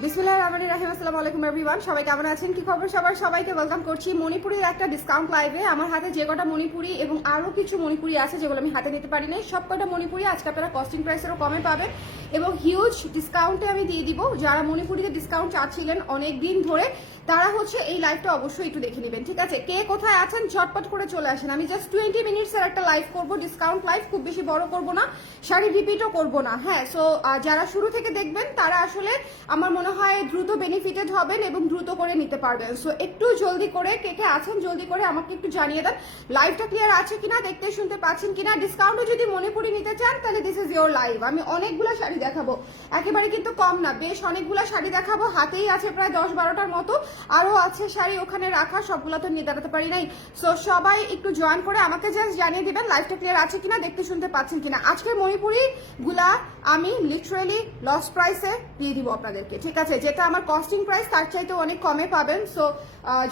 বিসমিল্লাহির রহমানির রহিম। আসসালামু আলাইকুম এভরিওয়ান, সবাই কেমন আছেন? কি খবর সবার? সবাইকে ওয়েলকাম করছি মণিপুরের একটা ডিসকাউন্ট লাইভে। আমার হাতে যে কটা মণিপুরি এবং আরো কিছু মণিপুরি আছে যেগুলো আমি হাতে নিতে পারি নাই, সব কটা মণিপুরি আজকে আপনারা কস্টিং প্রাইসেরও কমে পাবেন এবং হিউজ ডিসকাউন্টে আমি দিয়ে দিব। যারা মণিপুরিতে ডিসকাউন্ট চাচ্ছিলেন অনেক দিন ধরে, তারা হচ্ছে এই লাইভটা অবশ্যই একটু দেখে নেবেন, ঠিক আছে? কে কোথায় আছেন ঝটপট করে চলে আসেন। আমি জাস্ট 20 মিনিটসের একটা লাইভ করবো, ডিসকাউন্ট লাইভ, খুব বেশি বড় করব না, শাড়ি রিপিটও করব না। হ্যাঁ, সো যারা শুরু থেকে দেখবেন তারা আসলে আমার মনে হয় দ্রুত বেনিফিটেড হবেন এবং দ্রুত করে নিতে পারবেন। সো একটু জলদি করে কে কে আছেন জলদি করে আমাকে একটু জানিয়ে দেন লাইভটা ক্লিয়ার আছে কিনা, দেখতে শুনতে পাচ্ছেন কিনা। ডিসকাউন্টও যদি মণিপুরি নিতে চান তাহলে দিস ইজ ইয়োর লাইভ। আমি অনেকগুলো শাড়ি দেখাবো, একেবারে কিন্তু কম না, বেশ অনেকগুলো শাড়ি দেখাবো। হাতেই আছে প্রায় 10-12টার মতো, আরো আছে শাড়ি ওখানে রাখা, সবগুলো তো নিয়ে দাঁড়াতে পারি নাই। সো সবাই একটু জয়েন করে আমাকে জাস্ট জানিয়ে দিবেন লাইভটা ক্লিয়ার আছে কিনা, দেখতে শুনতে পাচ্ছেন কিনা। আজকের মণিপুরি গুলা আমি লিটারেলি লস প্রাইসে দিয়ে দিব আপনাদেরকে, ঠিক আছে? যেটা আমার কস্টিং প্রাইস তার চাইতে অনেক কমে পাবেন। সো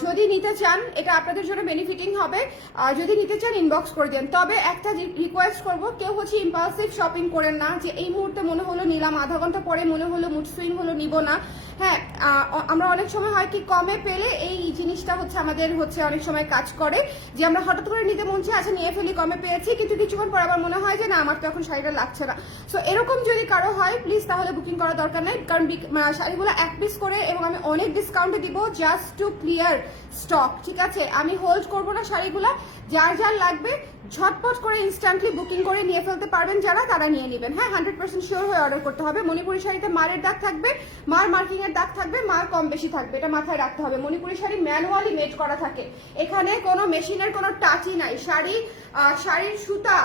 যদি নিতে চান এটা আপনাদের জন্য বেনিফিটিং হবে। যদি নিতে চান ইনবক্স করে দেন। তবে একটা রিকোয়েস্ট করব, কেউ হচ্ছে ইম্পালসিভ শপিং করেন না, যে এই মুহূর্তে মনে হলো নিলাম, আধা ঘন্টা পরে মনে হলো মুড সুইং হলো নিব না। হ্যাঁ, আমরা অনেক সময় হয় কি কমে পেলে এই জিনিসটা হচ্ছে আমাদের হচ্ছে অনেক সময় কাজ করে, যে আমরা হঠাৎ করে নিতে মন চাই, আচ্ছা নিয়ে ফেলি, কমে পেয়েছি, কিন্তু কিছুক্ষণ পর আবার মনে হয় যে না আমার তো এখন শাড়িটা লাগছে না। সো এরকম যদি কারো হয় প্লিজ তাহলে বুকিং করার দরকার নেই, কারণ শাড়িগুলো এক পিস করে এবং আমি অনেক ডিসকাউন্টে দিব জাস্ট টু ক্লিয়ার স্টক, ঠিক আছে? আমি হোল্ড করবো না শাড়িগুলা, যার যার লাগবে ঝটপট করে ইনস্ট্যান্টলি বুকিং করে নিয়ে ফেলতে পারবেন, যারা তারা নিয়ে নেবেন। হ্যাঁ, 100% শিওর হয়ে অর্ডার করতে হবে। মণিপুরি শাড়িতে মারের দাগ থাকবে, মার মার্কিং এর দাগ থাকবে, মার কম বেশি থাকবে, এটা মাথায় রাখতে হবে। মণিপুরি শাড়ি ম্যানুয়ালি মেড করা থাকে, এখানে কোনো মেশিনের কোনো টাচই নাই। শাড়ির সুতা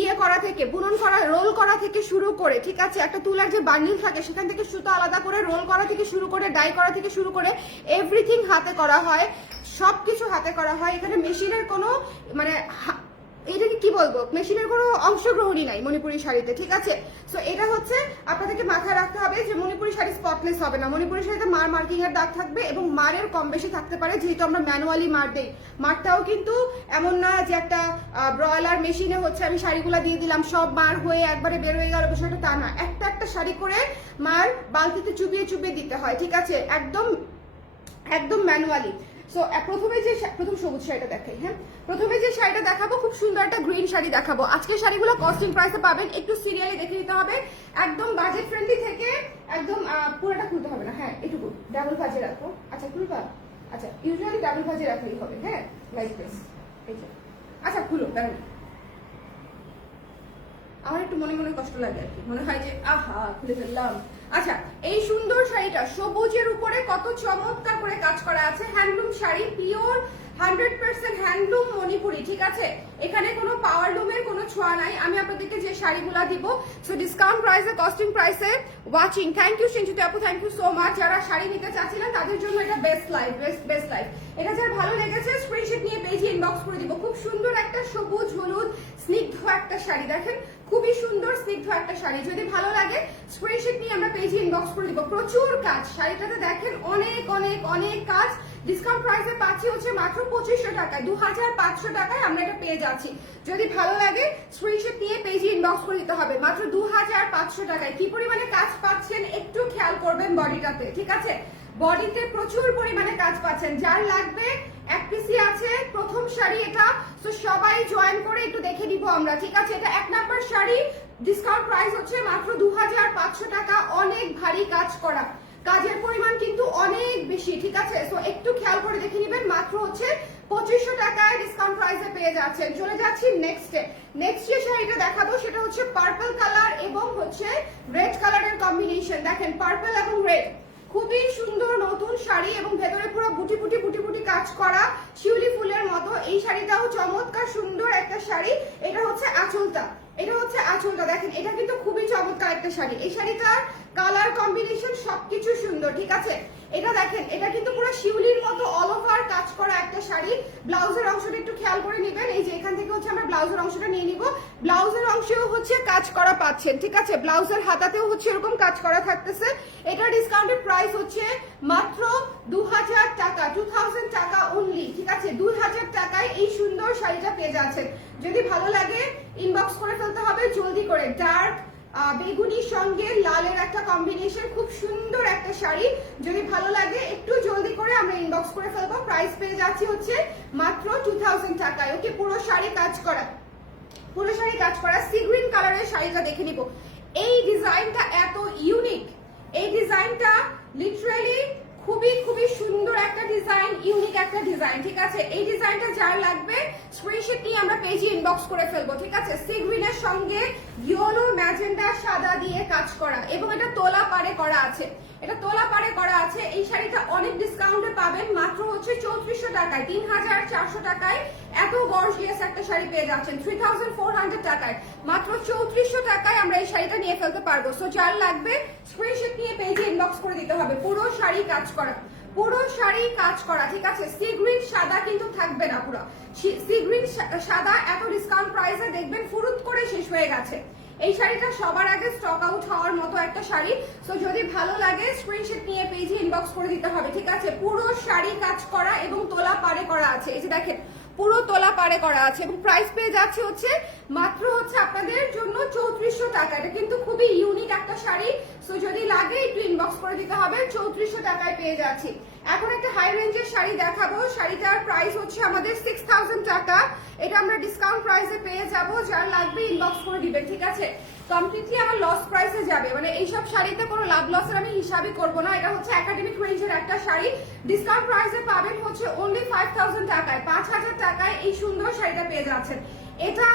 ইয়ে করা থেকে, বুনন করা, রোল করা থেকে শুরু করে, ঠিক আছে, একটা তুলার যে বান্ডিল থাকে সেখান থেকে সুতা আলাদা করে রোল করা থেকে শুরু করে, ডাই করা থেকে শুরু করে এভরিথিং হাতে করা হয়, সবকিছু হাতে করা হয়। এখানে মেশিনের কোনো মানে এটাকে কি বলবো, মেশিনের কোনো অংশগ্রহণই নাই মণিপুরি শাড়িতে, ঠিক আছে? সো এটা হচ্ছে আপনাদেরকে মাথায় রাখতে হবে যে মণিপুরি শাড়ি স্পটলেস হবে না। মণিপুরি শাড়িতে মার মার্কিং এর দাগ থাকবে এবং মারের কম বেশি থাকতে পারে, যেহেতু আমরা ম্যানুয়ালি মার দেই। মারটাও কিন্তু এমন না যে একটা ব্রয়লার মেশিনে হচ্ছে আমি শাড়িগুলা দিয়ে দিলাম সব মার হয়ে একবারে বের হয়ে গেল, বিষয়টা তা না। একটা একটা শাড়ি করে মার বালতিতে চুবিয়ে চুবিয়ে দিতে হয়, ঠিক আছে? একদম একদম ম্যানুয়ালি। সো প্রথম সবুজ শাড়িটা দেখাই। হ্যাঁ, প্রথমে যে শাড়িটা দেখাবো খুব সুন্দর একটা গ্রিন শাড়ি দেখাবো। আজকের শাড়িগুলো কস্টিং প্রাইসে পাবেন, একটু সিরিয়ালি দেখে নিতে হবে, একদম বাজেট ফ্রেন্ডলি থেকে একদম পুরোটা খুলতে হবে না। হ্যাঁ, এটুকু ডাবল ভাজে রাখো। আচ্ছা খুলবা, আচ্ছা ইউজুয়ালি ডাবল ভাজে রাখলেই হবে। হ্যাঁ, লাইক দিস। আচ্ছা খুলো, দাঁড়ান, আমার একটু মনে মনে কষ্ট লাগে আর কি, মনে হয় যে আহা খুলে ফেললাম। আচ্ছা, এই সুন্দর শাড়িটা সবুজের উপরে কত চমৎকার করে কাজ করা আছে, handloom sari, pure 100% handloom Manipuri, ঠিক আছে? এখানে কোনো পাওয়ার লুমের কোনো ছোঁয়া নাই। আমি আপনাদেরকে যে শাড়িগুলা দিব, সো ডিসকাউন্ট প্রাইসে, কস্টিং প্রাইসে ওয়াচিং। থ্যাংক ইউ সিঞ্চিত আপু, থ্যাংক ইউ সো মাচ। যারা শাড়ি নিতে চাচ্ছিলেন তাদের জন্য এটা বেস্ট লাইফ, বেস্ট লাইফ। এটা যার ভালো লেগেছে স্ক্রিনশট নিয়ে পেজে ইনবক্স করে দিব। খুব সুন্দর একটা সবুজ হলুদ স্নিগ্ধ একটা শাড়ি, দেখেন খুবই সুন্দর স্নিগ্ধ একটা শাড়ি। যদি ভালো লাগে স্ক্রিনশট নিয়ে আমরা পেজে ইনবক্স করে দিব। প্রচুর কাজ শাড়িটাতে, দেখেন অনেক অনেক অনেক কাজ। ডিসকাউন্ট প্রাইসে পাচ্ছি হচ্ছে মাত্র 2500 টাকায়, 2500 টাকায় আমরা এটা পেয়ে যাচ্ছি। যদি ভালো লাগে স্ক্রিনশট নিয়ে পেজে ইনবক্স করে দিতে হবে। মাত্র 2500 টাকায় কি পরিমাণে কাজ পাচ্ছেন একটু খেয়াল করবেন বডিটাতে, ঠিক আছে? বডিতে প্রচুর পরিমাণে কাজ পাচ্ছেন। যার লাগবে এক পিসি আছে, প্রথম শাড়ি এটা। তো সবাই জয়েন করে একটু দেখে দিব আমরা, ঠিক আছে? এটা 1 নাম্বার শাড়ি, ডিসকাউন্ট প্রাইস হচ্ছে মাত্র 2500 টাকা। অনেক ভারী কাজ করা, কাজের পরিমাণ কিন্তু অনেক বেশি, ঠিক আছে? সো একটু খেয়াল করে দেখে নিবেন। মাত্র হচ্ছে 2500 টাকায় ডিসকাউন্ট প্রাইসে পেয়ে যাচ্ছেন। চলে যাচ্ছি নেক্সট যে শাড়িটা দেখাবো সেটা হচ্ছে পার্পল কালার এবং হচ্ছে রেড কালারের কম্বিনেশন। দেখেন পার্পল এবং রেড, খুবই সুন্দর নতুন শাড়ি এবং ভেতরে পুরো বুটি বুটি বুটি বুটি কাজ করা শিউলি ফুলের মতো। এই শাড়িটাও চমৎকার সুন্দর একটা শাড়ি। এটা হচ্ছে আঁচলটা, দেখেন এটা কিন্তু খুবই চমৎকার একটা শাড়ি। এই শাড়িটার কালার কম্বিনেশন সবকিছু সুন্দর, ঠিক আছে? এটা দেখেন, এটা কিন্তু পুরো শিউলির মতো অল ওভার কাজ করা একটা শাড়ি। ব্লাউজের অংশটা একটু খেয়াল করে নিবেন, এই যে এখান থেকে হচ্ছে আমরা ব্লাউজের অংশটা নিয়ে নিব। ব্লাউজের অংশেও হচ্ছে কাজ করা পাচ্ছেন, ঠিক আছে? ব্লাউজের হাতাতেও হচ্ছে এরকম কাজ করা থাকতেছে। এটা ডিসকাউন্টেড প্রাইস হচ্ছে মাত্র 2000 টাকা, 2000 টাকা অনলি, ঠিক আছে? 2000 টাকায় এই সুন্দর শাড়িটা পেয়ে যাচ্ছেন। যদি ভালো লাগে ইনবক্স করে ফেলতে হবে জলদি করে। ডার্ক বেগুনির সঙ্গে লালের একটা কম্বিনেশন, খুব সুন্দর একটা শাড়ি। যদি ভালো লাগে একটু জলদি করে আমরা ইনবক্স করে ফেলবো। প্রাইস পেয়ে যাচ্ছি হচ্ছে মাত্র 2000 টাকায়। ওকে, পুরো শাড়ি কাজ করা, পুরো শাড়ি কাজ করা। সি গ্রিন কালারের শাড়িটা দেখে নিব। এই ডিজাইনটা এত ইউনিক, এই ডিজাইনটা লিটারালি খুবই খুবই সুন্দর একটা ডিজাইন, ইউনিক একটা ডিজাইন। ঠিক আছে, এই ডিজাইনটা যার লাগবে স্ক্রিনশট নিয়ে আমরা পেজে ইনবক্স করে ফেলবো। ঠিক আছে, সি গ্রিনের সঙ্গে ইয়েলো, ম্যাজেন্ডা, সাদা দিয়ে কাজ করা এবং এটা তোলা পাড়ে করা আছে, এটা তোলা পাড়ে করা আছে। এই শাড়িটা অনেক ডিসকাউন্টে পাবেন, মাত্র হচ্ছে 3400 টাকায়, 3400 টাকায় এত গর্জিয়াস একটা শাড়ি পেয়ে যাচ্ছেন। 3400 টাকায়, মাত্র 3400 টাকায় আমরা এই শাড়িটা নিয়ে ফেলতে পারবো। সো যার লাগবে স্ক্রিনশট নিয়ে পেজে ইনবক্স করে দিতে হবে। পুরো শাড়ি কাজ করা, পুরো শাড়ি কাজ করা। ঠিক আছে, সি গ্রিন সাদা কিন্তু থাকবে না, পুরো সি গ্রিন সাদা এত ডিসকাউন্ট প্রাইসে দেখবেন ফুরুত করে শেষ হয়ে গেছে। এই শাড়িটা সবার আগে স্টক আউট হওয়ার মতো একটা শাড়ি। সো যদি ভালো লাগে স্ক্রিনশট নিয়ে পেজে ইনবক্স করে দিতে হবে। ঠিক আছে, পুরো শাড়ি কাজ করা এবং তোলা পাড়ে করা আছে। এই যে দেখেন, পুরো তোলা পাড়ে করা আছে এবং প্রাইস পেয়ে যাচ্ছে হচ্ছে মাত্র হচ্ছে আপনাদের জন্য 3400 টাকা। এটা কিন্তু খুবই ইউনিক একটা শাড়ি। সো যদি লাগে একটু ইনবক্স করে দিতে হবে। 3400 টাকায় পেয়ে যাচ্ছি। এখন একটা হাই রেঞ্জের শাড়ি দেখাবো। শাড়িটার প্রাইস হচ্ছে আমাদের 6000 টাকা। এটা আমরা ডিসকাউন্ট প্রাইসে পেয়ে যাব। যার লাগবে ইনবক্স করে দিবেন। ঠিক আছে, কমপ্লিটলি আমার লস প্রাইসে যাবে, মানে এইসব শাড়িতে কোনো লাভ লসের আমি হিসাবই করবো না। এটা হচ্ছে একাডেমিক রেঞ্জের একটা শাড়ি, ডিসকাউন্ট প্রাইসে পাবেন হচ্ছে অনলি 5000 টাকায়। 5000 টাকায় এই সুন্দর শাড়িটা পেয়ে যাচ্ছেন। এটা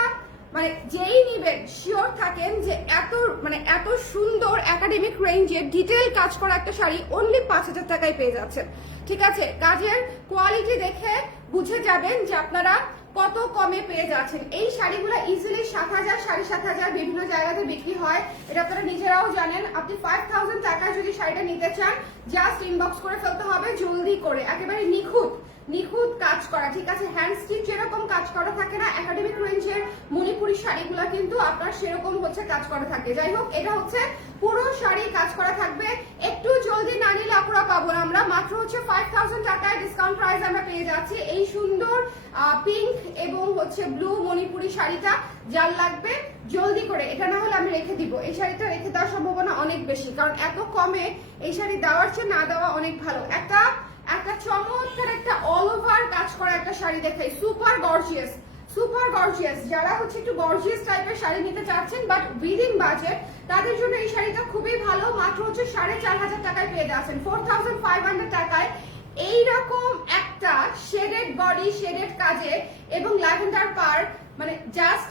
মানে যেই নিবেন শিওর থাকেন যে এত সুন্দর একাডেমিক রেঞ্জের ডিটেল কাজ করা একটা শাড়ি অনলি 5000 টাকায় পেয়ে যাচ্ছেন। ঠিক আছে, কাজের কোয়ালিটি দেখে বুঝে যাবেন যে আপনারা কত কমে পেয়ে যাচ্ছেন। এই শাড়িগুলো ইজিলি 7000, 7500 বিভিন্ন জায়গাতে বিক্রি হয়, এটা আপনারা নিজেরাও জানেন। আপনি 5000 টাকায় যদি শাড়িটা নিতে চান জাস্ট ইনবক্স করে ফেলতে হবে জলদি করে। একেবারে নিখুঁত নিখুঁত কাজ করা। ঠিক আছে, হ্যান্ড স্টিচ যেরকম কাজ করা থাকে না একাডেমিক রেঞ্জের মণিপুরি শাড়িগুলো কিন্তু আপনার সেরকম হচ্ছে কাজ করা থাকে। যাই হোক, এটা হচ্ছে পুরো শাড়ি কাজ করা থাকবে। একটু জলদি না নিলে আপুরা পাবো না আমরা। মাত্র হচ্ছে 5000 টাকায় ডিসকাউন্ট প্রাইস আমরা পেয়ে যাচ্ছি এই সুন্দর পিঙ্ক এবং হচ্ছে ব্লু মণিপুরি শাড়িটা। যার লাগবে জলদি করে, এটা না হলে আমি রেখে দিব। এই শাড়িটা রেখে দেওয়ার সম্ভাবনা অনেক বেশি, কারণ এত কমে এই শাড়ি দেওয়ার চেয়ে না দেওয়া অনেক ভালো। একটা চমৎকার একটা অল ওভার কাজ করা একটা শাড়ি দেখাই, সুপার গর্জিয়াস, সুপার গর্জিয়াস। যারা হচ্ছে একটু গর্জিয়াস টাইপের শাড়ি নিতে চাচ্ছেন বাট উইদিন বাজেট, তাদের জন্য এই শাড়িটা খুবই ভালো। মাত্র হচ্ছে 4500 টাকায় পেয়ে যাচ্ছেন। 4500 টাকায় এইরকম একটা শেডেড বডি, শেডেড কাজে এবং ল্যাভেন্ডার পার, মানে জাস্ট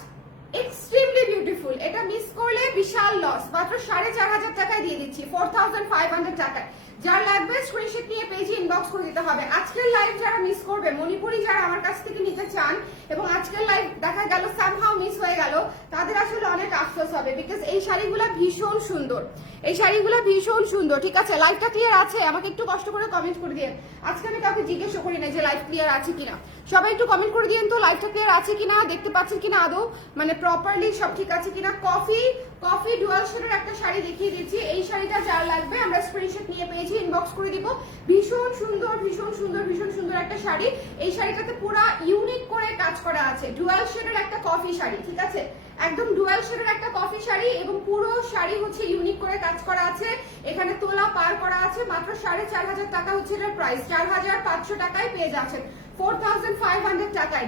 এক্সট্রিমলি বিউটিফুল। এটা মিস করলে বিশাল লস। মাত্র 4500 টাকায় দিয়ে দিচ্ছি, 4500 টাকায়। যার লাগবে স্ক্রিনশট নিয়ে পেজে ইনবক্স করে দিতে হবে। আজকের লাইভ যারা মিস করবে, মণিপুরি যারা আমার কাছ থেকে নিতে চান এবং আজকের লাইভ দেখা গেল সামহাউ মিস হয়ে গেল, তাদের আসলে অনেক আফসোস হবে। বিকজ এই শাড়িগুলো ভীষণ সুন্দর, এই শাড়িগুলো ভীষণ সুন্দর। ঠিক আছে, লাইভটা ক্লিয়ার আছে? আমাকে একটু কষ্ট করে কমেন্ট করে দিন। আজকে আমি কাউকে জিজ্ঞেস করি না যে লাইভ ক্লিয়ার আছে কিনা। সবাই একটু কমেন্ট করে দিন তো লাইভটা ক্লিয়ার আছে কিনা, দেখতে পাচ্ছেন কিনা আদৌ, মানে প্রপারলি সব ঠিক আছে কিনা। কফি ডুয়াল শেডের একটা শাড়ি দেখিয়ে দিচ্ছি। এই শাড়িটা যার লাগবে আমরা স্ক্রিনশট নিয়ে পেয়েছি ইনবক্স করে দিব। ভীষণ সুন্দর, ভীষণ সুন্দর, ভীষণ সুন্দর একটা শাড়ি। এই শাড়িটাতে পুরো ইউনিক করে কাজ করা আছে। ডুয়াল শেডের একটা কফি শাড়ি। ঠিক আছে, একদম ডুয়াল শেডের একটা কফি শাড়ি এবং পুরো শাড়ি হচ্ছে ইউনিক করে কাজ করা আছে। এখানে তোলা পার করা আছে। মাত্র 4500 টাকা হচ্ছে এটার প্রাইস। 4500 টাকায় পেয়ে যাচ্ছেন 4500 টাকায়।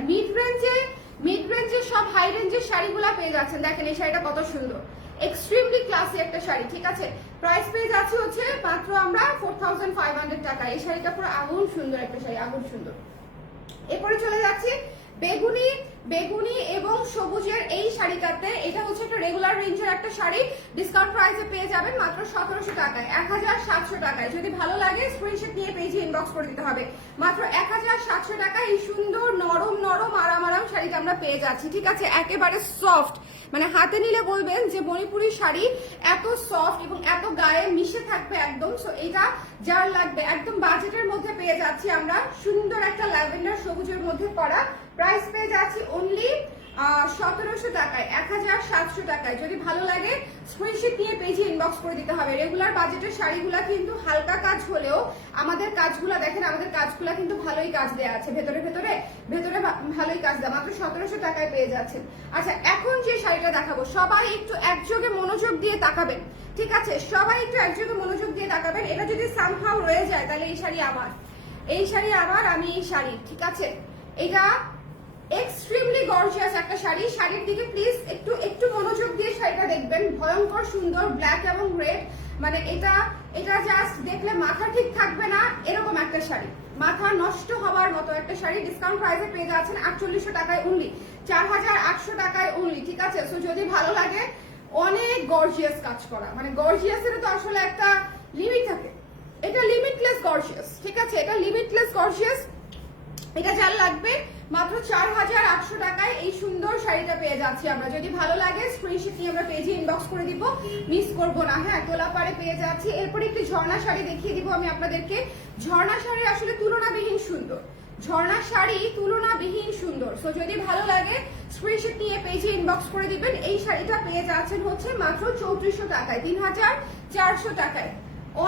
মিড রেঞ্জে সব হাই রেঞ্জের শাড়িগুলা পেয়ে যাচ্ছেন। দেখেন এই শাড়িটা কত সুন্দর, এক্সট্রিমলি ক্লাসি একটা শাড়ি। ঠিক আছে, প্রাইস পেয়ে যাচ্ছে হচ্ছে মাত্র আমরা 4500 টাকা। এই শাড়িটা পুরো আগুন সুন্দর একটা শাড়ি, আগুন সুন্দর। এরপরে চলে যাচ্ছি বেগুনি এবং সবুজের এই শাড়িটাতে। এটা হচ্ছে একটা রেগুলার রেঞ্জের একটা শাড়ি, ডিসকাউন্ট প্রাইসে পেয়ে যাবেন মাত্র 1700 টাকায়, 1700 টাকায়। যদি ভালো লাগে স্ক্রিনশট নিয়ে পেজে ইনবক্স করে দিতে হবে। মাত্র 1700 টাকায় এই সুন্দর নরম নরম আরাম শাড়িটা আমরা পেয়ে যাচ্ছি। ঠিক আছে, একেবারে সফট, মানে হাতে নিলে বলবেন যে মণিপুরি শাড়ি এত সফট এবং এত গায়ে মিশে থাকবে একদম। সো এটা যার লাগবে একদম বাজেটের মধ্যে পেয়ে যাচ্ছি আমরা। সুন্দর একটা ল্যাভেন্ডার সবুজের মধ্যে করা, প্রাইস পেয়ে যাচ্ছি অনলি 1700 টাকায়, 1700 টাকায়। যদি ভালো লাগে স্ক্রিনশট নিয়ে পেজে ইনবক্স করে দিতে হবে। রেগুলার বাজেটের শাড়িগুলা কিন্তু হালকা কাজ হলেও আমাদের কাজগুলা দেখেন, আমাদের কাজগুলা কিন্তু ভালোই কাজ দেওয়া আছে, ভেতরে ভেতরে ভেতরে ভালোই কাজ দেওয়া, মাত্র 1700 টাকায় পেয়ে যাচ্ছেন। আচ্ছা, এখন যে শাড়িটা দেখাবো সবাই একটু একযোগে মনোযোগ দিয়ে তাকাবেন, ঠিক আছে? সবাই একটু একযোগে মনোযোগ দিয়ে তাকাবেন। এটা যদি সামহাউ রয়ে যায় তাহলে এই শাড়ি আমার, এই শাড়ি আমার, আমি এই শাড়ি, ঠিক আছে? এটা এক্সট্রিমলি গর্জিয়াস একটা শাড়ি। শাড়ির দিকে প্লিজ একটু একটু মনোযোগ দিয়ে শাড়িটা দেখবেন। ভয়ঙ্কর সুন্দর ব্ল্যাক এবং রেড, মানে এটা এটা জাস্ট দেখলে মাথা ঠিক থাকবে না এরকম একটা শাড়ি, মাথা নষ্ট হওয়ার মতো একটা শাড়ি। ডিসকাউন্ট প্রাইসে পেয়ে যাচ্ছেন 4800 টাকায় অনলি, 4800 টাকায় অনলি, ঠিক আছে? সো যদি ভালো লাগে, অনেক গর্জিয়াস কাজ করা, মানে গর্জিয়াসের তো আসলে একটা লিমিট থাকে, এটা লিমিটলেস গর্জিয়াস, ঠিক আছে? এটা লিমিটলেস গর্জিয়াস। এটা যার লাগবে মাত্র 4800 টাকায় এই সুন্দর শাড়িটা পেয়ে যাচ্ছি আমরা। যদি ভালো লাগে স্ক্রিনশট নিয়ে আমরা পেজে ইনবক্স করে দিব, মিস করব না। হ্যাঁ, তোলাপাড়ে পেয়ে যাচ্ছি। এরপরে একটি ঝর্ণা শাড়ি দেখিয়ে দিব আমি আপনাদেরকে। ঝর্ণা শাড়ি আসলে তুলনাবিহীন সুন্দর, ঝর্ণা শাড়ি তুলনাবিহীন সুন্দর। সো যদি ভালো লাগে স্ক্রিনশট নিয়ে পেজে ইনবক্স করে দিবেন। এই শাড়িটা পেয়ে যাচ্ছেন হচ্ছে মাত্র 3400 টাকায়, 3400 টাকায়।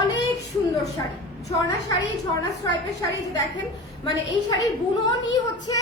অনেক সুন্দর শাড়ি, ঝর্ণা শাড়ি, ঝর্ণা স্ট্রাইপের শাড়ি। যে দেখেন, মানে এই শাড়ির বুননই হচ্ছে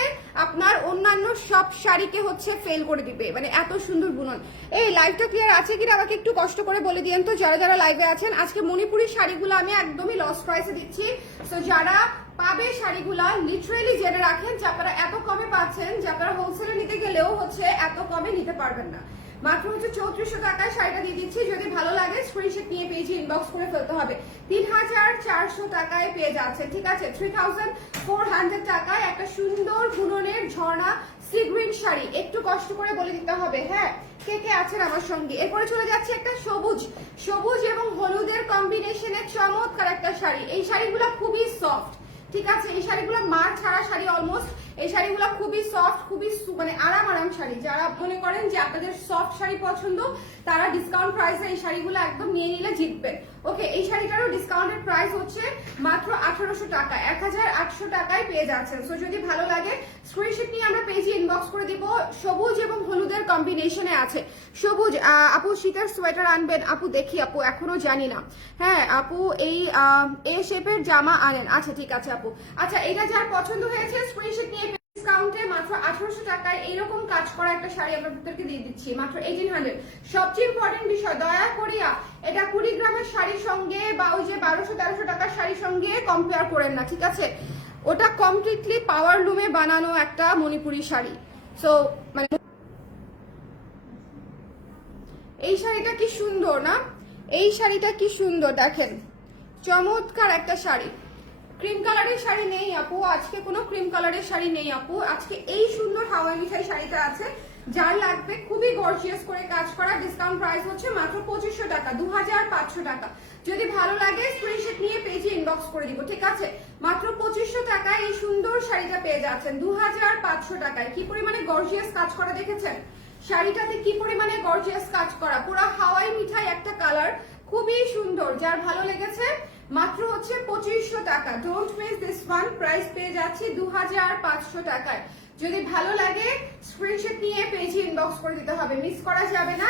আপনার অন্যান্য সব শাড়িকে হচ্ছে ফেল করে দিবে, মানে এত সুন্দর বুনন। এই লাইভটা ক্লিয়ার আছে কিনা আমাকে একটু কষ্ট করে বলে দিয়েন তো, যারা যারা লাইভে আছেন। আজকে মণিপুরি শাড়িগুলো আমি একদমই লস প্রাইসে দিচ্ছি। তো যারা পাবে শাড়িগুলা লিটারেলি জেনে রাখেন যে আপনারা এত কমে পাচ্ছেন, যে আপনারা হোলসেলে নিতে গেলেও হচ্ছে এত কমে নিতে পারবেন না। মাত্র হচ্ছে 3400 টাকায় শাড়িটা দিয়ে দিচ্ছি। যদি ভালো লাগে স্ক্রিনশট নিয়ে পেজে ইনবক্স করে ফেলতে হবে। 3400 টাকায় পেয়ে যাচ্ছে, ঠিক আছে? 3400 টাকায় একটা সুন্দর বুননের ঝর্ণা সি গ্রিন শাড়ি। একটু কষ্ট করে বলে দিতে হবে, হ্যাঁ, কে কে আছেন আমার সঙ্গে। এরপরে চলে যাচ্ছে একটা সবুজ, সবুজ এবং হলুদের কম্বিনেশনে চমৎকার একটা শাড়ি। এই শাড়িগুলো খুবই সফট, ঠিক আছে? এই শাড়িগুলো মার ছাড়া শাড়ি অলমোস্ট। এই শাড়িগুলো খুবই সফট, খুবই মানে আরাম আরাম শাড়ি। যারা মনে করেন যে আপনাদের সফট শাড়ি পছন্দ, তারা ডিসকাউন্ট প্রাইসে এই শাড়িগুলো একদম নিয়ে নিলে জিতবেন। ওকে, এই শাড়িটারও ডিসকাউন্টেড প্রাইস হচ্ছে মাত্র 1800 টাকা, 1800 টাকায় পেয়ে যাচ্ছেন। সো যদি ভালো লাগে স্ক্রিনশট নিয়ে আমরা পেজে ইনবক্স করে দিব। সবুজ এবং হলুদের কম্বিনেশনে আছে। সবুজ, আপু শীতের সোয়েটার আনবেন? আপু দেখি, আপু এখনো জানি না। হ্যাঁ আপু, এই এ শেপের জামা আনেন। আচ্ছা ঠিক আছে আপু। আচ্ছা, এটা যার পছন্দ হয়েছে স্ক্রিনশট নিয়ে ডিসকাউন্টে মাত্র 1800 টাকায় এইরকম কাজ করা একটা শাড়ি আপনাদেরকে দিয়ে দিচ্ছি মাত্র 1800। সবচেয়ে ইম্পর্টেন্ট বিষয়, দয়া করিয়া এটা 20 গ্রামের শাড়ির সঙ্গে বা ওই যে 1200-1300 টাকার শাড়ির সঙ্গে কম্পেয়ার করেন না, ঠিক আছে? ওটা কমপ্লিটলি পাওয়ার লুমে বানানো একটা মণিপুরি শাড়ি। সো মানে এই শাড়িটা কি সুন্দর না? এই শাড়িটা কি সুন্দর দেখেন, চমৎকার একটা শাড়ি। ক্রিম কালারের শাড়ি নেই আপু আজকে, কোনো ক্রিম কালারের শাড়ি নেই আপু আজকে। এই সুন্দর হাওয়াই মিঠাই শাড়িটা আছে, যার লাগবে খুবই গর্জিয়াস করে কাজ করা। ডিসকাউন্ট প্রাইস হচ্ছে মাত্র 2500 টাকা, 2500 টাকা। যদি ভালো লাগে স্ক্রিনশট নিয়ে পেজে ইনবক্স করে দিব, ঠিক আছে? মাত্র 2500 টাকায় এই সুন্দর শাড়িটা পেয়ে যাচ্ছেন 2500 টাকায়। কি পরিমাণে গর্জিয়াস কাজ করা দেখেছেন শাড়িটাতে, কি পরিমাণে গর্জিয়াস কাজ করা, পুরো হাওয়াই মিঠাই একটা কালার, খুবই সুন্দর। যার ভালো লেগেছে মাত্র হচ্ছে 2500 টাকা। Don't miss this one. Price পেয়ে যাচ্ছি 2500 টাকায়। যদি ভালো লাগে স্ক্রিনশট নিয়ে পেজে ইনবক্স করে দিতে হবে, মিস করা যাবে না।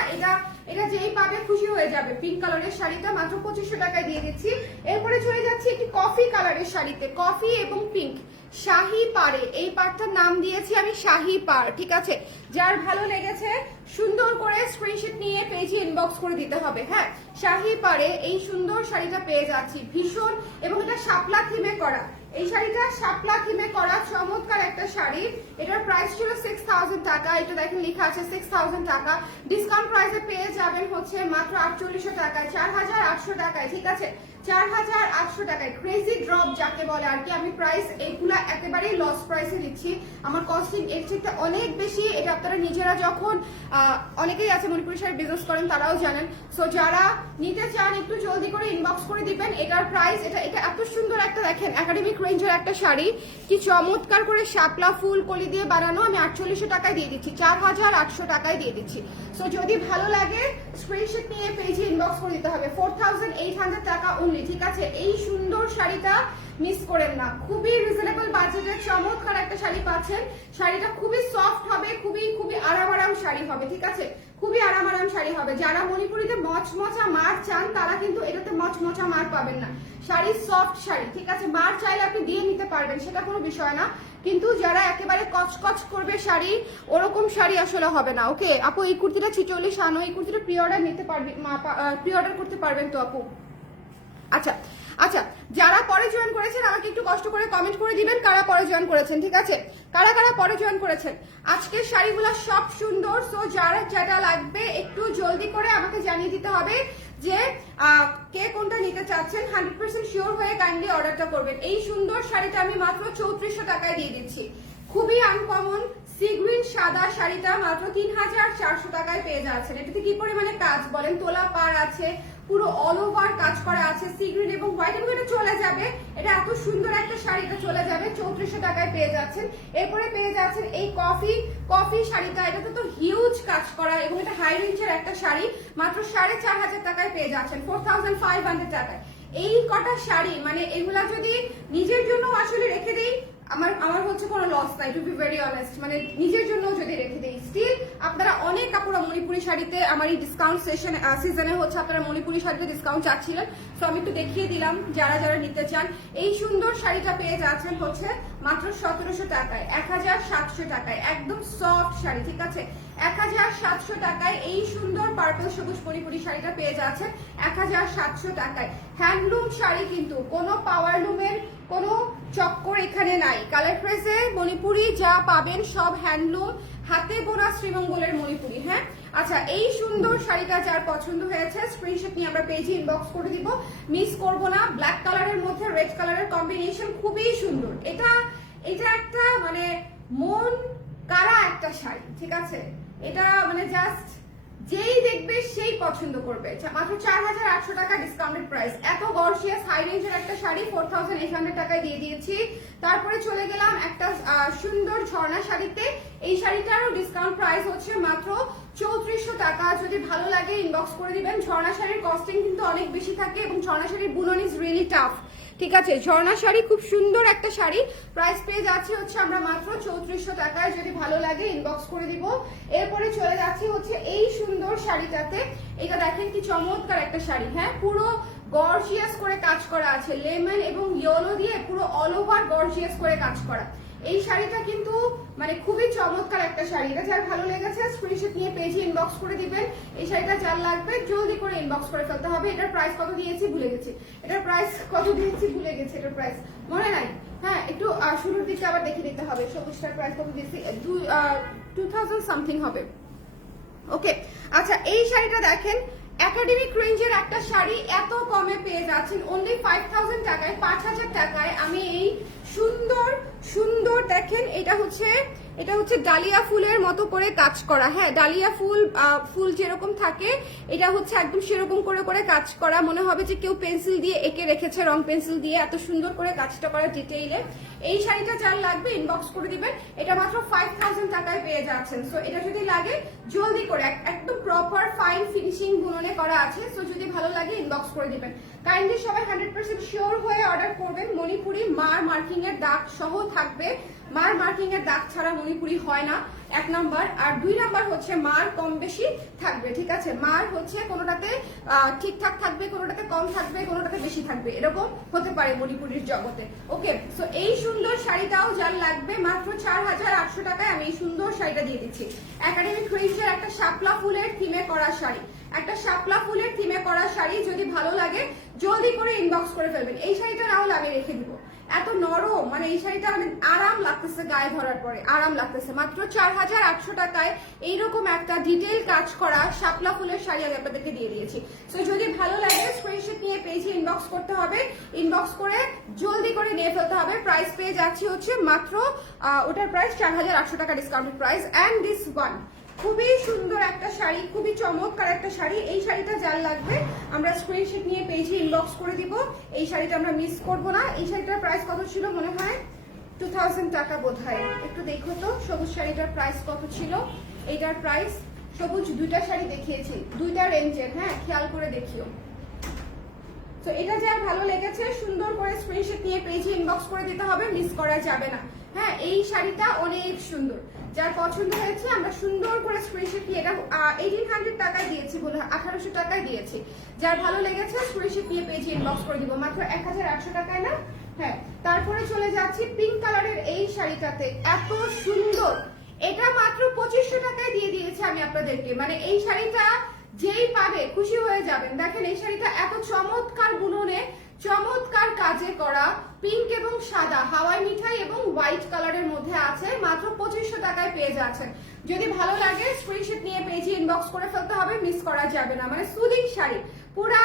এটা যেই পাবে খুশি হয়ে যাবে। পিঙ্ক কালারের শাড়িটা মাত্র 2500 টাকায় দিয়ে দিচ্ছি। এরপরে চলে যাচ্ছি একটি কফি কালারের শাড়িতে, কফি এবং পিঙ্ক, শাহি পাড়ে। এই পাড়টার নাম দিয়েছি আমি শাহি পাড়, ঠিক আছে? যার ভালো লেগেছে সুন্দর করে স্ক্রিনশট নিয়ে পেজে ইনবক্স করে দিতে হবে। হ্যাঁ, শাহি পাড়ে এই সুন্দর শাড়িটা পেয়ে যাচ্ছি ভীষণ, এবং এটা শাপলা থিমে করা। এই শাড়িটা শাপলা থিমে করা চমৎকার একটা শাড়ি। এটার প্রাইস ছিল 6000 টাকা। এটা দেখেন লেখা আছে 6000 টাকা। ডিসকাউন্ট প্রাইসে পেয়ে যাবেন হচ্ছে মাত্র 4800 টাকায়, 4800 টাকায়, ঠিক আছে? 4800 টাকায়। ক্রেজি ড্রপ যাকে বলে আর কি। আমি প্রাইস এইগুলা একেবারেই লস প্রাইসে দিচ্ছি। আমার কস্টিং এর থেকে অনেক বেশি। এটা আপনারা নিজেরা যখন অনেকেই আছে মণিপুরি শাড়ি বিজনেস করেন, তারাও জানেন। সো যারা নিতে চান একটু জলদি করে ইনবক্স করে দিবেন। এটার প্রাইস, এটা এত সুন্দর একটা দেখেন একাডেমিক রেঞ্জের একটা শাড়ি, কি চমৎকার করে শাপলা ফুল কলি দিয়ে বানানো। আমি 4800 টাকায় দিয়ে দিচ্ছি, 4800 টাকায় দিয়ে দিচ্ছি। সো যদি ভালো লাগে স্ক্রিনশট নিয়ে পেজে ইনবক্স করে দিতে হবে। 4800 টাকা অনলি, ঠিক আছে? এই সুন্দর শাড়িটা মিস করেন না, খুবই রিজনেবল বাজেটের চমৎকার একটা শাড়ি পাচ্ছেন। শাড়িটা খুবই সফট হবে, খুবই খুবই আরাম শাড়ি হবে, ঠিক আছে? খুবই আরাম শাড়ি হবে। যারা মণিপুরিতে মচমচা মার চান তারা কিন্তু এটাতে মচমচা মার পাবেন না। শাড়ি সফট শাড়ি, ঠিক আছে? মার চাইলে আপনি দিয়ে নিতে পারবেন, সেটা কোনো বিষয় না, কিন্তু যারা একেবারে কচকচ করবে শাড়ি, ওরকম শাড়ি আসলে হবে না। ওকে আপু, এই কুর্তিটা 46 আনো, এই কুর্তিটা প্রি অর্ডার নিতে পারবেন, প্রি অর্ডার করতে পারবেন তো আপু? আচ্ছা আচ্ছা, যারা পরে জয়েন করেছেন আমাকে একটু কষ্ট করে কমেন্ট করে দিবেন কারা পরে জয়েন করেছেন, ঠিক আছে? কারা কারা পরে জয়েন করেছেন। আজকের শাড়িগুলো সব সুন্দর, সো যারা যেটা লাগবে একটু জলদি করে আমাকে জানিয়ে দিতে হবে যে কে কোনটা নিতে চাচ্ছেন। 100% শিওর হয়ে কাইন্ডলি অর্ডারটা করবেন। এই সুন্দর শাড়িটা আমি মাত্র 3400 টাকায় দিয়ে দিচ্ছি। খুবই আনকমন সি গ্রিন সাদা শাড়িটা মাত্র 3400 টাকায় পেয়ে যাচ্ছেন। এটাতে কি পরিমাণে কাজ বলেন, তোলা পার আছে, পুরো অল ওভার কাজ করা আছে, সি গ্রিন এবং হোয়াইট, এবং এটা চলে যাবে। এটা এত সুন্দর একটা শাড়ি, এটা চলে যাবে 3400 টাকায় পেয়ে যাচ্ছেন। এরপরে পেয়ে যাচ্ছেন এই কফি শাড়িটা, এটাতে তো হিউজ কাজ করা এবং এটা হাই রেঞ্জের একটা শাড়ি, মাত্র 4500 টাকায় পেয়ে যাচ্ছেন, 4500 টাকায়। এই কটা শাড়ি মানে এগুলা যদি নিজের জন্য আসলে রেখে দেই, আমার হচ্ছে কোনো লস নাই, টু বি ভেরি অনেস্ট। মানে নিজের জন্য যদি রেখে দেই, স্টিল আপনারা অনেক কাপড় মণিপুরি শাড়িতে আমার এই ডিসকাউন্ট সিজনে হচ্ছে আপনারা মণিপুরি শাড়িতে ডিসকাউন্ট চাচ্ছিলেন, তো আমি একটু দেখিয়ে দিলাম যারা যারা নিতে চান। এই সুন্দর শাড়িটা পেয়ে যাচ্ছেন হচ্ছে মাত্র 1700 টাকায়, 1700 টাকায়, একদম সফট শাড়ি, ঠিক আছে? 1700 টাকায় এই সুন্দর পার্পল সবুজ মণিপুরি শাড়িটা পেয়ে যাচ্ছেন 1700 টাকায়। হ্যান্ডলুম শাড়ি, কিন্তু কোনো পাওয়ার লুমের কোনো চক্কর এখানে নাই। কালার প্রেসে মণিপুরি যা পাবেন সব হ্যান্ডলুম, হাতে বোনা শ্রীমঙ্গলের মণিপুরি। হ্যাঁ আচ্ছা, এই সুন্দর শাড়িটা যার পছন্দ হয়েছে স্ক্রিনশট নিয়ে আমরা পেজে ইনবক্স করে দিব, মিস করবো না। ব্ল্যাক কালারের মধ্যে রেড কালারের কম্বিনেশন খুবই সুন্দর। এটা একটা মানে মন কারা একটা শাড়ি, ঠিক আছে? এটা মানে জাস্ট যেই দেখবে সেই পছন্দ করবে। মাত্র 4800 টাকা ডিসকাউন্টেড প্রাইস। এত গর্জিয়াস হাই রেঞ্জের একটা শাড়ি 4800 টাকায় দিয়ে দিয়েছি। তারপরে চলে গেলাম একটা সুন্দর ঝর্ণা শাড়িতে। এই শাড়িটারও ডিসকাউন্ট প্রাইস হচ্ছে মাত্র 3400 টাকা। যদি ভালো লাগে ইনবক্স করে দিবেন। ঝর্ণা শাড়ির কস্টিং কিন্তু অনেক বেশি থাকে এবং ঝর্ণা শাড়ির বুনন ইজ রিয়েলি টাফ, ঠিক আছে? ঝর্ণা শাড়ি খুব সুন্দর একটা শাড়ি, প্রাইস পেয়ে যাচ্ছি হচ্ছে আমরা মাত্র 3400 টাকায়। যদি ভালো লাগে ইনবক্স করে দিব। এরপরে চলে যাচ্ছি হচ্ছে এই সুন্দর শাড়িটাতে। এটা দেখেন কি চমৎকার একটা শাড়ি। হ্যাঁ, পুরো গর্জিয়াস করে কাজ করা আছে, লেমন এবং ইয়েলো দিয়ে পুরো অল ওভার গর্জিয়াস করে কাজ করা। এই শাড়িটা কিন্তু মানে খুবই চমৎকার একটা শাড়ি। এটা যার ভালো লেগেছে স্ক্রিনশট নিয়ে পেজে ইনবক্স করে দিবেন। এই শাড়িটা যার লাগবে জলদি করে ইনবক্স করে ফেলতে হবে। এটার প্রাইস কত দিয়েছি ভুলে গেছি, এটার প্রাইস এটার প্রাইস মনে নাই। হ্যাঁ, একটু শুরুর দিকে আবার দেখে দিতে হবে। সবুজটার প্রাইস কত দিয়েছি, 2000 সামথিং হবে। ওকে আচ্ছা, এই শাড়িটা দেখেন একাডেমিক রেঞ্জের একটা শাড়ি, এত কমে পেয়ে যাচ্ছেন অনলি 5000 টাকায়, 5000 টাকায়। আমি এই সুন্দর সুন্দর দেখেন, এটা হচ্ছে ডালিয়া ফুলের মতো করে কাজ করা। হ্যাঁ, ডালিয়া ফুল যেরকম থাকে এটা হচ্ছে একদম সেরকম করে করে কাজ করা। মনে হবে যে কেউ পেন্সিল দিয়ে এঁকে রেখেছে, রং পেন্সিল দিয়ে, এত সুন্দর করে কাজটা করা ডিটেইলে। এই শাড়িটা যার লাগবে ইনবক্স করে দিবেন। এটা মাত্র 5000 টাকায় পেয়ে যাচ্ছেন। সো এটা যদি লাগে জলদি করে, একদম প্রপার ফাইন ফিনিশিং বুননে করা আছে। সো যদি ভালো লাগে ইনবক্স করে দিবেন। কাইন্ডলি সবাই 100% শিওর হয়ে অর্ডার করবেন। মণিপুরি মার মার্কিং এর দাগ সহ থাকবে। মার মার্কিং এর দাগ ছাড়া মণিপুরি হয় না, 1 নাম্বার। আর 2 নাম্বার হচ্ছে মার কম বেশি থাকবে, ঠিক আছে? মার হচ্ছে কোনোটাতে ঠিকঠাক থাকবে, কোনোটাতে কম থাকবে, কোনোটাতে বেশি থাকবে, এরকম হতে পারে মণিপুরির জগতে। ওকে, সো এই সুন্দর শাড়িটাও যার লাগবে মাত্র 4800 টাকায় আমি এই সুন্দর শাড়িটা দিয়ে দিচ্ছি। একাডেমিক রেঞ্জের একটা শাপলা ফুলের থিমে করা শাড়ি, একটা শাপলা ফুলের থিমে করা শাড়ি। যদি ভালো লাগে জলদি করে ইনবক্স করে ফেলবেন। এই শাড়িটা না হলে আমি রেখে দিব। এত নরম, মানে এই শাড়িটা অনেক আরাম লাগতেছে, গায়ে ধরার পরে আরাম লাগতেছে। মাত্র 4800 টাকায় এইরকম একটা ডিটেইল কাজ করা শাপলা ফুলের শাড়ি আমি আপনাদেরকে দিয়ে দিয়েছি। সো যদি ভালো লাগে স্ক্রিনশট নিয়ে পেজে ইনবক্স করতে হবে, ইনবক্স করে জলদি করে নিয়ে ফেলতে হবে। প্রাইস পেয়ে যাচ্ছি হচ্ছে মাত্র ওটার প্রাইস 4800 টাকা discounted price. And this one খুবই সুন্দর একটা শাড়ি, খুবই চমৎকার একটা শাড়ি। এই শাড়িটা যার লাগবে আমরা স্ক্রিনশট নিয়ে পেজে ইনবক্স করে দিব। এই শাড়িটা আমরা মিস করব না। এই শাড়িটার প্রাইস কত ছিল মনে হয় 2000 টাকা বোধ হয়। একটু দেখো তো সবুজ শাড়িটার প্রাইস কত ছিল। এইটার প্রাইস, সবুজ দুইটা শাড়ি দেখিয়েছি, দুইটা রেঞ্জের। হ্যাঁ, খেয়াল করে দেখিও। তো এটা যার ভালো লেগেছে সুন্দর করে স্ক্রিনশট নিয়ে পেজে ইনবক্স করে দিতে হবে, মিস করা যাবে না। হ্যাঁ, এই শাড়িটা অনেক সুন্দর, যার পছন্দ হয়েছে আমরা সুন্দর করে স্ক্রিনশট নিয়ে, এটা 1800 টাকায় দিয়েছি, বলে 1800 টাকায় দিয়েছি। যার ভালো লেগেছে স্ক্রিনশট নিয়ে পেজে ইনবক্স করে দিব, মাত্র 1800 টাকায় না। হ্যাঁ, তারপরে চলে যাচ্ছি পিঙ্ক কালারের এই শাড়িটাতে, এত সুন্দর, এটা মাত্র 2500 টাকায় দিয়ে দিয়েছি আমি আপনাদেরকে। মানে এই শাড়িটা যেই পাবে খুশি হয়ে যাবেন। দেখেন এই শাড়িটা এত চমৎকার বুননে, চমৎকার কাজে করা, পিঙ্ক এবং সাদা হাওয়াই মিঠাই এবং হোয়াইট কালারের মধ্যে আছে, মাত্র 2500 টাকায় পেয়ে যাচ্ছেন। যদি ভালো লাগে স্ক্রিনশট নিয়ে পেজে ইনবক্স করে ফেলতে হবে, মিস করা যাবে না। মানে সুদিং শাড়ি, পুরা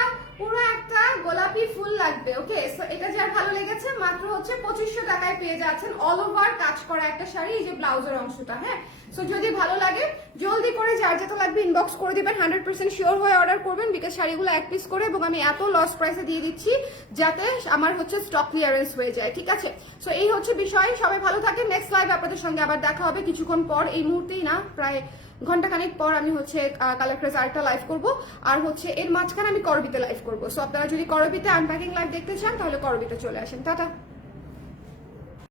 একটা গোলাপি ফুল লাগবে। ওকে, সো এটা যার ভালো লেগেছে মাত্র হচ্ছে 2500 টাকায় পেয়ে যাচ্ছেন। অল ওভার কাজ করা একটা শাড়ি, এই যে ব্লাউজের অংশটা। হ্যাঁ, সো যদি ভালো লাগে জলদি করে যার যেটা লাগবে ইনবক্স করে দিবেন, 100% শিওর হয়ে অর্ডার করবেন, বিকজ শাড়িগুলো এক পিস করে এবং আমি এত লস প্রাইসে দিয়ে দিচ্ছি যাতে আমার হচ্ছে স্টক ক্লিয়ারেন্স হয়ে যায়। ঠিক আছে, সো এই হচ্ছে বিষয়। সবাই ভালো থাকেন। নেক্সট লাইভ আপনাদের সঙ্গে আবার দেখা হবে কিছুক্ষণ পর, এই মুহূর্তেই না, প্রায় ঘন্টাখানেক পর আমি হচ্ছে কালার ক্রেজ আরেকটা লাইভ করবো, আর হচ্ছে এর মাঝখানে আমি করবিতে লাইভ করবো। সো আপনারা যদি করবিতে আনপ্যাকিং লাইভ দেখতে চান তাহলে করবিতে চলে আসেন। টাটা।